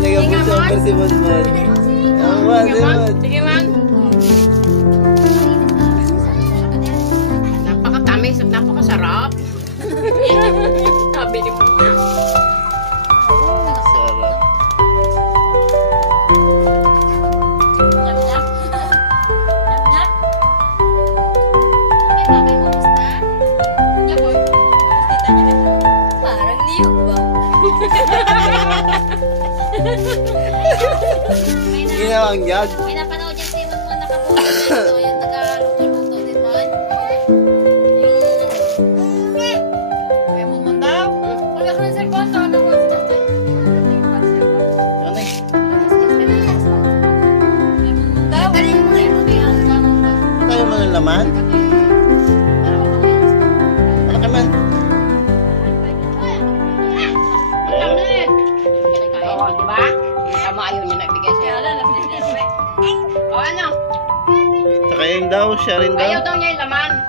Nagapusok si Bonbon. Sige man. Napakatamis at napakasarap. Sabi ni mo. Sarap. Parang niyog ba? Ginawang gag. May napanood yan si Mon Mon nakapulit dito. Yan taga-luto-luto din man. May Mon Mon daw. Wala ka ng cellphone to. Ano mo si Justin? Ano eh? May Mon Mon daw. Galing mo yun. Tayo mo ng laman? Malaki man. Oo, di ba? Tama, ayaw niya na ibigay sa'yo. O ano? Saka yung daw, siya rin daw. Ayaw daw niya yung laman.